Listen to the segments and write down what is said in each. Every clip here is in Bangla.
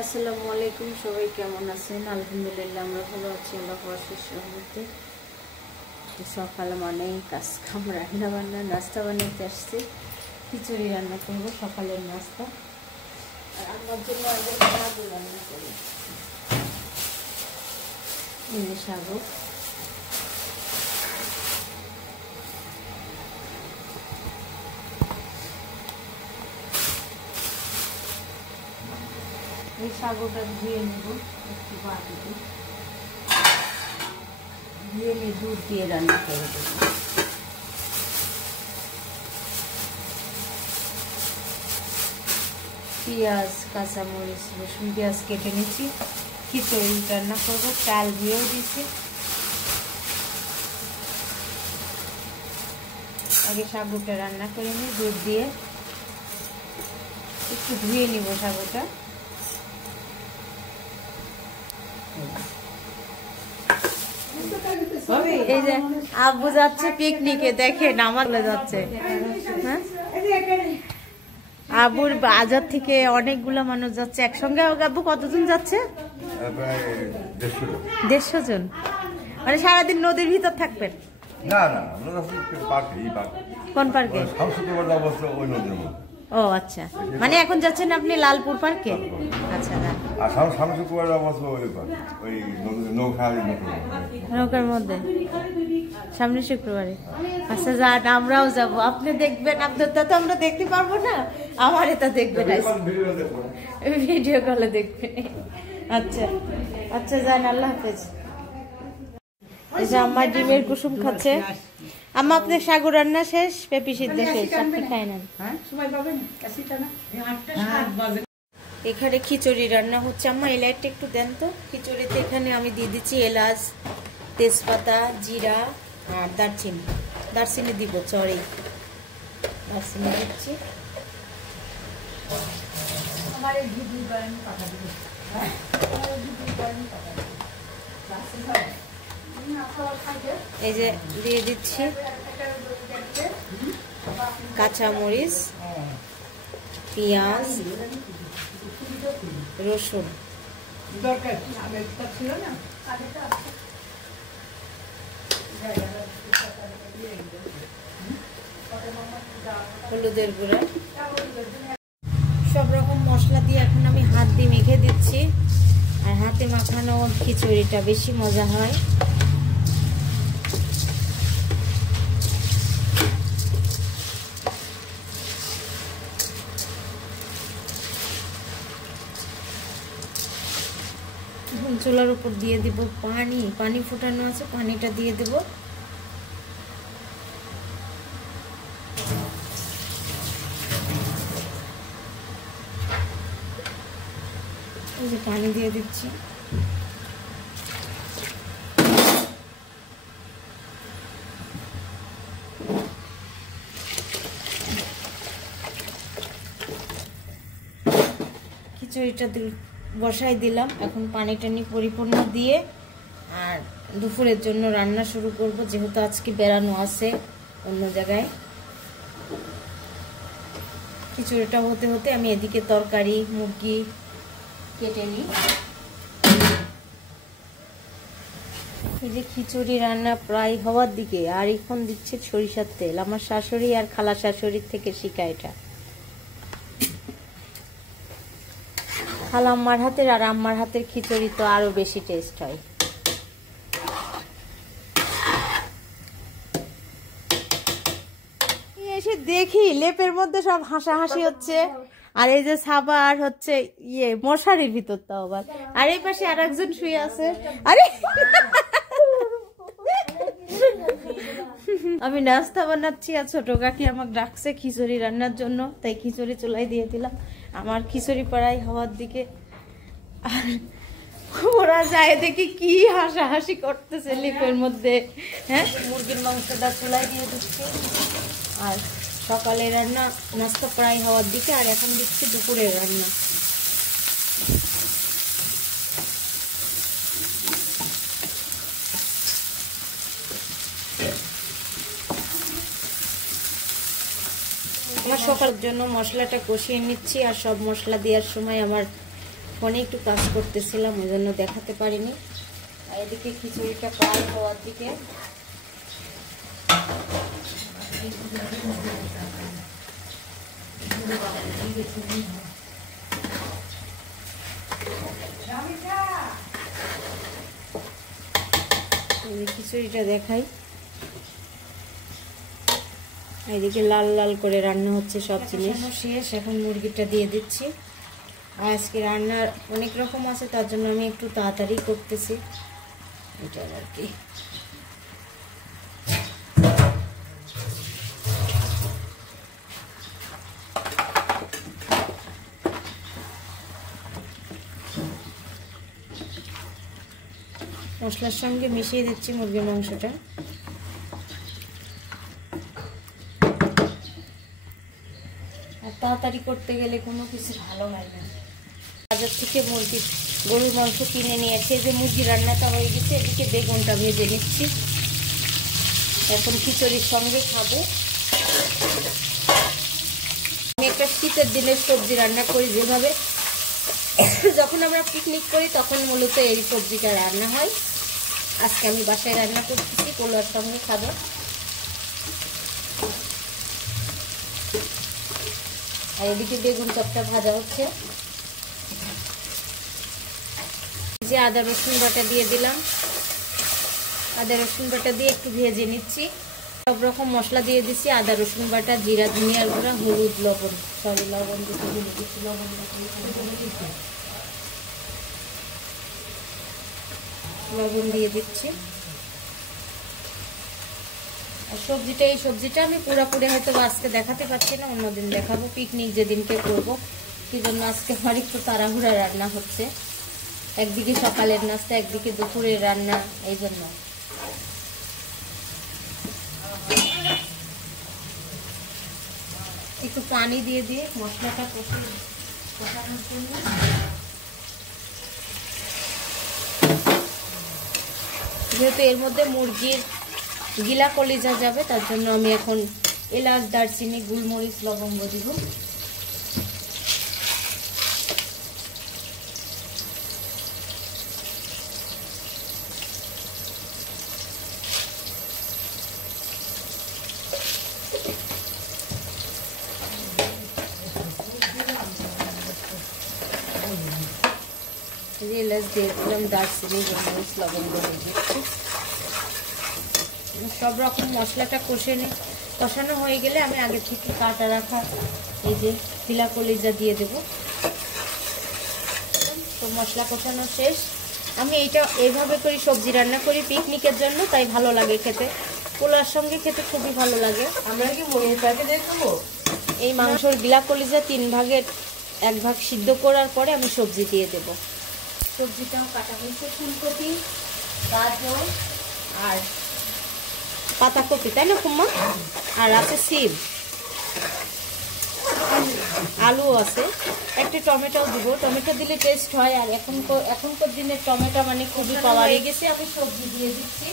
আসসালামু আলাইকুম, সবাই কেমন আছেন? আলহামদুলিল্লাহ আমরা ভালো আছি। আল্লাহ আশিস রহমতে। সকালে অনেক কাজ কাম, রান্না বান্না, নাস্তা বানাতে আসছি। খিচুড়ি রান্না করবো, সকালের নাস্তা। আর আমার জন্য আগে শাক রান্না করি। শাক এই শাকটা ধুয়ে নেব একটু বাটিতে, ধুয়ে নিয়ে দুধ দিয়ে রান্না করে দেব। পেঁয়াজ, কাঁচামরিচ, রসুন, পেঁয়াজ কেটে নিচ্ছি। খিচুড়ি রান্না করবো, চাল ধুয়েও দিচ্ছি। আগে সাবুটা রান্না করে নিই দুধ দিয়ে, একটু ধুয়ে নিব সাবুটা। এই যে আব্বু যাচ্ছে পিকনিকে, দেখেন আমার যাচ্ছে। হ্যাঁ, আব্বুর বাজার থেকে অনেকগুলা মানুষ যাচ্ছে একসঙ্গে। আব্বু কতজন যাচ্ছে? 150 জন। মানে সারাদিন নদীর ভিতর থাকবেন? না না, কোন পার্কে? ও আচ্ছা, মানে এখন যাচ্ছেন আপনি লালপুর পার্কে? আচ্ছা, নৌকার মধ্যে সামনে শুক্রবারে। আচ্ছা যান, আমরাও যাব। আপনি দেখবেন, আপনারটা তো আমরা দেখতে পারবো না, আমার এটা দেখবেন, ভিডিও কলে দেখবেন। আচ্ছা আচ্ছা যান, আল্লাহ হাফেজ। এই যে আম্মা ডিমের কুসুম খাচ্ছে। আম্মা আপনার সাগর রান্না শেষ, পেঁপি সিদ্ধ শেষ, আপনি খাই নেন। এখানে খিচুড়ি রান্না হচ্ছে। আম্মা এই লাইটটা একটু দেন তো। খিচুড়িতে এখানে আমি দিয়ে দিচ্ছি এলাচ, তেজপাতা, জিরা আর দারচিনি। দারচিনি দিব চড়ে, দারচিনি দিচ্ছি। এই যে দিয়ে দিচ্ছি কাঁচামরিচ, পেঁয়াজ, রসুন, হলুদের গুঁড়া, সব রকম মশলা দিয়ে এখন আমি হাত দিয়ে মেখে দিচ্ছি। আর হাতে মাখানো খিচুড়িটা বেশি মজা হয়। চুলার উপর দিয়ে দিব পানি ফুটানো আছে, পানিটা দিয়ে দেব। এই যে পানি দিয়ে দিচ্ছি। খিচুড়িটা বসাই দিলাম। এখন পানি টানি পরিপূর্ণ দিয়ে আর দুপুরের জন্য রান্না শুরু করব, যেহেতু আজকে বেড়ানো আছে অন্য জায়গায়। খিচুড়িটা হতে হতে আমি এদিকে তরকারি মুরগি কেটে নিই। এই যে খিচুড়ি রান্না প্রায় হওয়ার দিকে, আর এখন দিচ্ছে সরিষার তেল। আমার শাশুড়ি আর খালা শাশুড়ির থেকে শিখা এটা। খালা আম্মার হাতের আর আম্মার হাতের খিচুড়ি তো আরো বেশি টেস্ট হয়। এসে দেখি লেপের মধ্যে সব হাসাহাসি হচ্ছে, আর এই যে সাবা আর হচ্ছে মশারির ভিতর তো আবার, আর এই পাশে আর একজন শুয়ে আছে। আরে আমি নাস্তা বানাচ্ছি আর ছোট কাকি আমাকে ডাকছে খিচুড়ি রান্নার জন্য, তাই খিচুড়ি চুলাই দিয়ে দিলাম। আমার খিচুড়ি প্রায় হওয়ার দিকে, আর ওরা যায় দেখি কি হাসাহাসি করতেছে লিপের মধ্যে। হ্যাঁ, মুরগির মাংসটা চুলাই দিয়ে দিচ্ছি। আর সকালে রান্না নাস্তা প্রায় হওয়ার দিকে, আর এখন দিচ্ছি দুপুরের রান্না। আমার সকালের জন্য মশলাটা কষিয়ে নিচ্ছি, আর সব মশলা দেওয়ার সময় আমার ফোনে একটু কাজ করতেছিলাম, ওই জন্য দেখাতে পারিনি। আর এদিকে খিচুড়িটা প্রায় হওয়ার দিকে। খিচুড়িটা দেখাই। এদিকে লাল লাল করে রান্না হচ্ছে সব জিনিস শেষ। এখন মুরগিটা দিয়ে দিচ্ছি। আর আজকে রান্নার অনেক রকম আছে, তার জন্য আমি একটু তাড়াতাড়ি করতেছি এটা আর কি। মশলার সঙ্গে মিশিয়ে দিচ্ছি মুরগির মাংসটা। আর তাড়াতাড়ি করতে গেলে কোনো কিছু ভালো হয় না। বাজার থেকে গরুর মাংস কিনে নিয়েছে, যে মুরগি রান্নাটা হয়ে গেছে। এদিকে বেগুনটা ভেজে নিচ্ছি, এখন খিচুড়ির সঙ্গে খাবো। আমি একটা শীতের দিনের সবজি রান্না করি যেভাবে, যখন আমরা পিকনিক করি তখন মূলত এই সবজিটা রান্না হয়। আজকে আমি বাসায় রান্না করতেছি, পোলার সঙ্গে খাবো। আর এদিকে বেগুন চপটা ভাজা হচ্ছে। যে আদা রসুন বাটা দিয়ে দিলাম, আদা রসুন বাটা দিয়ে একটু ভেজে নিচ্ছি। সব রকম মশলা দিয়ে দিচ্ছি, আদা রসুন বাটা, জিরা, ধনিয়ার গুঁড়া, হলুদ, লবণ, সরি লবণ দিতে ভুলে গেছি, লবণ দিয়ে দিচ্ছি। আর এই সবজিটা আমি পুরোপুরি হয়তো আজকে দেখাতে পারছি না, অন্যদিন দেখাবো, পিকনিক যেদিনকে করবো। কি জন্য আজকে আমার একটু তাড়াহুড়া রান্না হচ্ছে, একদিকে সকালের নাস্তা, একদিকে দুপুরের রান্না, এই জন্য। একটু পানি দিয়ে মশলাটা কষানোর জন্য। যেহেতু এর মধ্যে মুরগির গিলা কলিজা যাবে, তার জন্য আমি এখন এলাচ, দারচিনি, গোলমরিচ, লবঙ্গ দিব। এলাচ দিয়ে দিলাম, দারচিনি, গোলমরিচ, লবঙ্গ দিয়ে দিচ্ছি। সব রকম মশলাটা কষানো হয়ে গেলে আমি আগে থেকে কাটা রাখা এই যে গিলা কলিজা দিয়ে দেব। তো মশলা কষানো শেষ। আমি এইভাবে করি সবজি রান্না করি পিকনিকের জন্য, তাই ভালো লাগে খেতে। পোলার সঙ্গে খেতে খুবই ভালো লাগে। আমরা কি দেখবো এই মাংসর গিলা কলিজা 3 ভাগের 1 ভাগ সিদ্ধ করার পরে আমি সবজি দিয়ে দেব। সবজিটাও কাটা হয়েছে, ফুলকপি, গাজর আর পাতাকপি, তাই না কুম্মা? আর আছে সিম, আলু আছে, একটা টমেটোও দিব। টমেটো দিলে টেস্ট হয়। আর এখনকার দিনে টমেটো মানে খুবই পাওয়া হয়ে গেছে। আমি সবজি দিয়ে দিচ্ছি।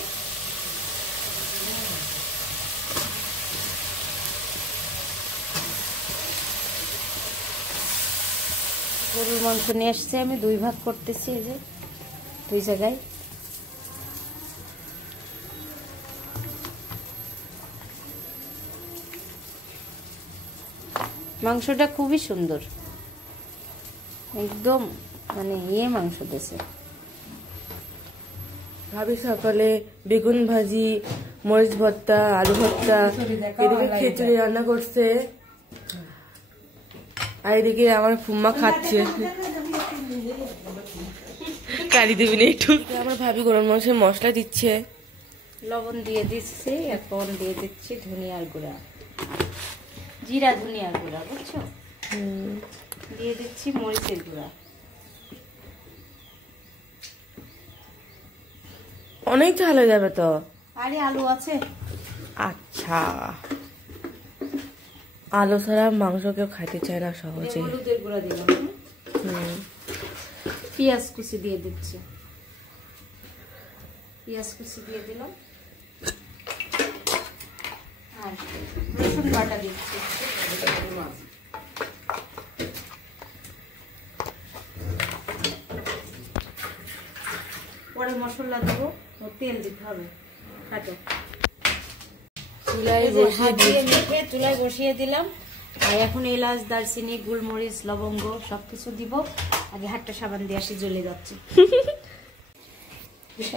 গরুর মাংস নিয়ে এসছে, আমি 2 ভাগ করতেছি, এই যে 2 জায়গায়। মাংসটা খুবই সুন্দর, একদম মানে মাংস দিয়েছে। ভাবি সকালে বেগুন ভাজি, মরিচ ভর্তা, আলু ভর্তা, এদিকে খিচুড়ি রান্না করছে, আর এদিকে আমার ফুম্মা খাচ্ছে। কারি দিবি না একটু? আমার ভাবি গরম মশলার মশলা দিচ্ছে, লবণ দিয়ে দিচ্ছি। এখন দিয়ে দিচ্ছি ধনিয়ার গুঁড়া, জিরা ধনিয়ার গুঁড়া, বুঝছো? দিয়ে দিচ্ছি মরিচের গুঁড়া। অনেক ঝাল হয়ে যাবে তো। আরে আলু আছে। আচ্ছা, আলু ছাড়া মাংস কেউ খাইতে চায় না সহজে। হলুদের গুঁড়া দিলাম, পেঁয়াজ কুচি দিয়ে দিচ্ছি, পেঁয়াজ কুচি দিয়ে দিলাম, আর রসুন বাটা দিচ্ছি। এরপরে মশলা দেবো ও তেল দিতে হবে। কাটো। চুলায় বসিয়ে দিলাম। আর এখন এলাচ, দারচিনি, গোলমরিচ, লবঙ্গ সবকিছু দিব। আগে হাতটা সাবান দিয়ে আসি, জ্বলে যাচ্ছে।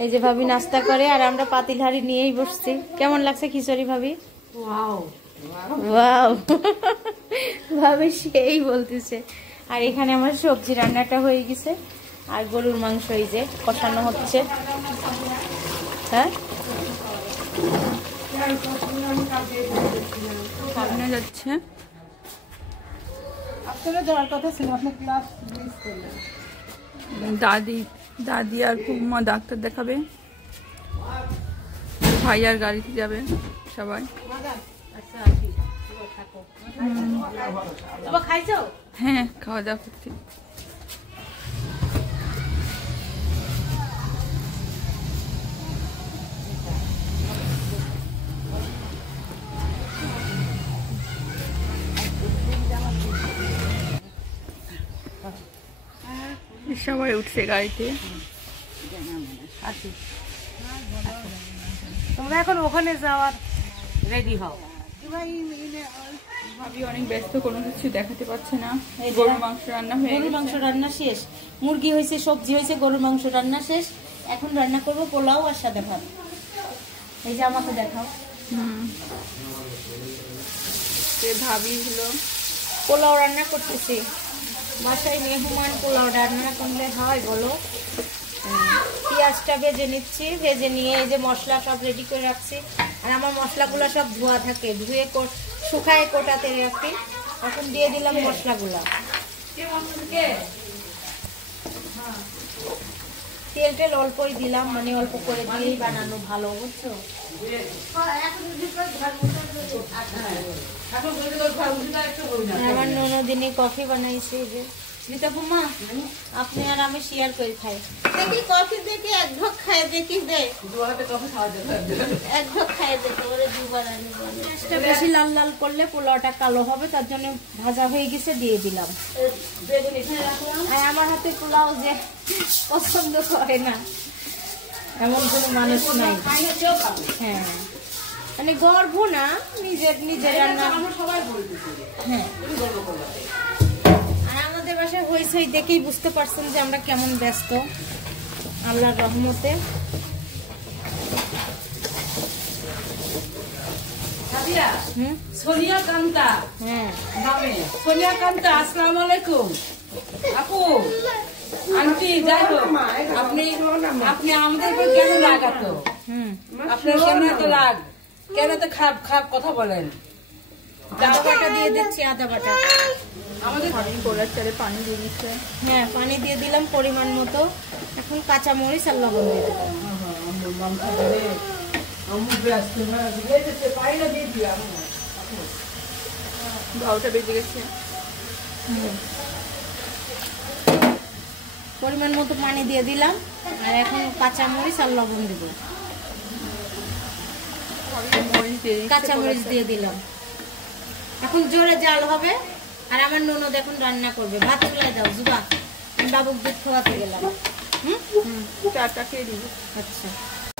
এই যে ভাবি নাস্তা করে আর আমরা পাতিল হাঁড়ি নিয়েই বসছি। কেমন লাগছে খিচুড়ি ভাবি? ওয়াও ওয়াও ভাবি সেই বলতেছে। আর এখানে আমার সবজি রান্নাটা হয়ে গেছে আর গরুর মাংস এই যে কষানো হচ্ছে। হ্যাঁ সামনে যাচ্ছে। দাদি আর কুম্মা ডাক্তার দেখাবে, ভাই আর গাড়িতে যাবে সবাই। হ্যাঁ, খাওয়া দাওয়া করছি। সবাই উঠছে গাড়িতে। তোমরা এখন ওখানে যাওয়ার রেডি হও। ভাবি অনেক ব্যস্ত, কোনো কিছু দেখাতে পারছে না। গরুর মাংস রান্না হয়ে গেছে। গরুর মাংস রান্না শেষ, মুরগি হয়েছে, সবজি হয়েছে, গরুর মাংস রান্না শেষ। এখন রান্না করবো পোলাও আর সাদা ভাত। এই যে আমাকে দেখাও। ভাবি হলো পোলাও রান্না করতেছি। বাসায় মেহমান পোলাও রান্না করলে হয় বলো? পেঁয়াজটা ভেজে নিচ্ছি, ভেজে নিয়ে এই যে মশলা সব রেডি করে রাখছি। আর আমার মশলাগুলো সব ধোয়া থাকে, ধুয়ে শুকায় কোটাতে রাখি। এখন দিয়ে দিলাম মশলাগুলা। তেল টেল অল্পই দিলাম, মানে অল্প করে দিয়েই বানানো ভালো, বুঝছো? আমার ননদিনী কফি বানাইছে যে নিতাপুমা, আপনি আর আমি শেয়ার করে খাই। দেখি কফি দেখি এক ঢোক খাই, দেখি দেয় এক ঢোক খাই দেখে ওরে দুবার আনি। বেশি লাল লাল করলে পোলাওটা কালো হবে, তার জন্য ভাজা হয়ে গেছে দিয়ে দিলাম। আর আমার হাতে পোলাও যে পছন্দ করে না এমন কোনো মানুষ নাই। হ্যাঁ, মানে গর্ব না, নিজের রান্না সবাই বলবে। হ্যাঁ, আর আমাদের বাসায় হইচই দেখেই বুঝতে পারছেন যে আমরা কেমন ব্যস্ত, আল্লাহর রহমতে। সোনিয়া কান্তা, হ্যাঁ সোনিয়া কান্তা, আসসালামু আলাইকুম আপু, আন্টি। যাই হোক, আপনি আমাদের উপর কেন রাগাতো? আপনার সামনে তো রাগ কেন? তো খারাপ খারাপ কথা বলেন। আদা বাটা দিয়ে দিচ্ছি, আদা বাটা। আমাদের পোলার চালে পানি দিয়ে দিচ্ছে। হ্যাঁ, পানি দিয়ে দিলাম পরিমাণ মতো। এখন কাঁচা মরিচ আর লবণ দিয়ে দিলাম। গাওটা বেজে গেছে। পরিমাণ মতো পানি দিয়ে দিলাম আর এখন কাঁচা মরিচ আর লবণ দিব। কাঁচা মরিচ দিয়ে দিলাম। এখন জোরে জাল হবে আর আমার ননদ এখন রান্না করবে। ভাত চুলায় দাও জুবা, আমি বাবুক দুধ খাওয়াতে গেলাম। চাটা খেয়ে দিব। আচ্ছা,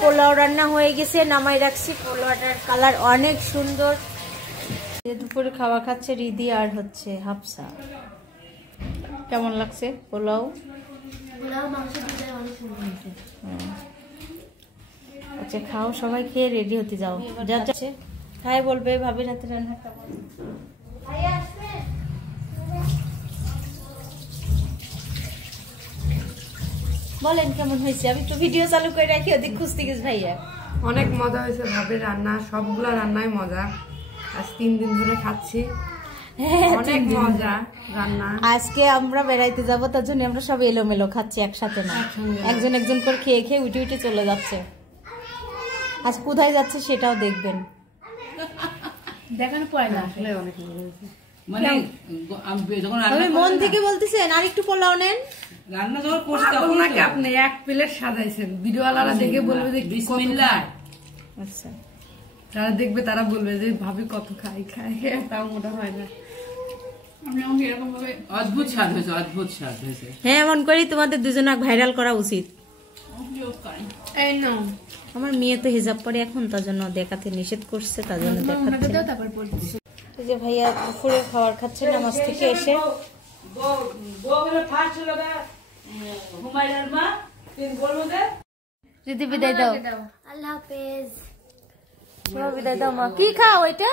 পোলাও রান্না হয়ে গেছে, নামাই রাখছি। পোলাওটার কালার অনেক সুন্দর। দুপুরে খাওয়া খাচ্ছে রিদি আর হচ্ছে হাফসা। কেমন লাগছে পোলাও? আচ্ছা, খাও, সবাই খেয়ে রেডি হতে যাও। যাচ্ছে খাই বলবে ভাবির হাতে রান্নাটা। বলেন কেমন হয়েছে? আমি তো ভিডিও চালু করে রাখি, ওদিক খুঁজতে গেছি ভাইয়া। অনেক মজা হয়েছে ভাবির রান্না, সবগুলা রান্নাই মজা। আজ 3 দিন ধরে খাচ্ছি, অনেক মজা রান্না। আজকে আমরা বেড়াইতে যাব, তার জন্য আমরা সব এলোমেলো খাচ্ছি, একসাথে না। একজন একজন করে খেয়ে খেয়ে উঠে উঠে চলে যাচ্ছে। আজ কোথায় যাচ্ছে সেটাও দেখবেন। দেখানো পড়ে না আসলে, অনেক মজা হয়েছে। মানে আমি মন থেকে বলতেছেন আর একটু পোলাও নেন। রান্না যখন করছি তখন নাকি আপনি এক প্লেট সাজাইছেন, ভিডিওওয়ালারা দেখে বলবে যে বিসমিল্লাহ। আচ্ছা, যারা দেখবে তারা বলবে যে ভাবি কত খাই খাই, তাও মোটা হয় না। আমি আমাকে এরকম ভাবে অদ্ভুত স্বাদ হয়েছে, অদ্ভুত স্বাদ হয়েছে। হ্যাঁ, এমন করেই তোমাদের দুজনে ভাইরাল করা উচিত। এই নাও আমার মেয়ে তো হিজাব পরে এখন, তার জন্য দেখাতে নিষেধ করছে, তার জন্য দেখাচ্ছে না। তারপর পড়ছি এই যে ভাইয়া দুপুরের খাবার খাচ্ছে নামাজ থেকে এসে। যদি বিদায় দাও, আল্লাহ হাফেজ। সবাই বিদায় দাও মা। কি খাও এটা?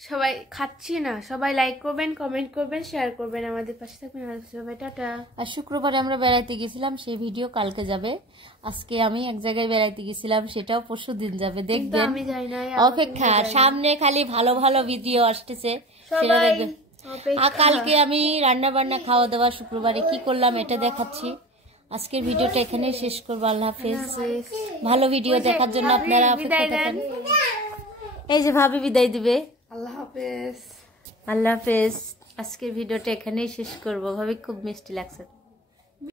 সবাই খাচ্ছি না, সবাই লাইক করবেন, কমেন্ট করবেন, শেয়ার করবেন, আমাদের পাশে থাকবেন। সবাই টাটা। আর শুক্রবারে আমরা বেড়াইতে গেছিলাম, সেই ভিডিও কালকে যাবে। আজকে আমি এক জায়গায় বেড়াইতে গেছিলাম, সেটাও পরশু দিন যাবে, দেখবেন। আমি যাই না, অপেক্ষা, সামনে খালি ভালো ভালো ভিডিও আসতেছে, সেটা দেখবেন। আর কালকে আমি রান্না বান্না খাওয়া দাওয়া শুক্রবারে কি করলাম এটা দেখাচ্ছি। আজকের ভিডিওটা এখানেই শেষ করবো। আল্লাহ হাফেজ। ভালো ভিডিও দেখার জন্য আপনারা অপেক্ষা থাকেন। এই যে ভাবি বিদায় দিবে। আল্লাহ হাফেজ। আল্লাহ হাফেজ। আজকের ভিডিওটা এখানেই শেষ করবো। ভাবি খুব মিষ্টি লাগছে।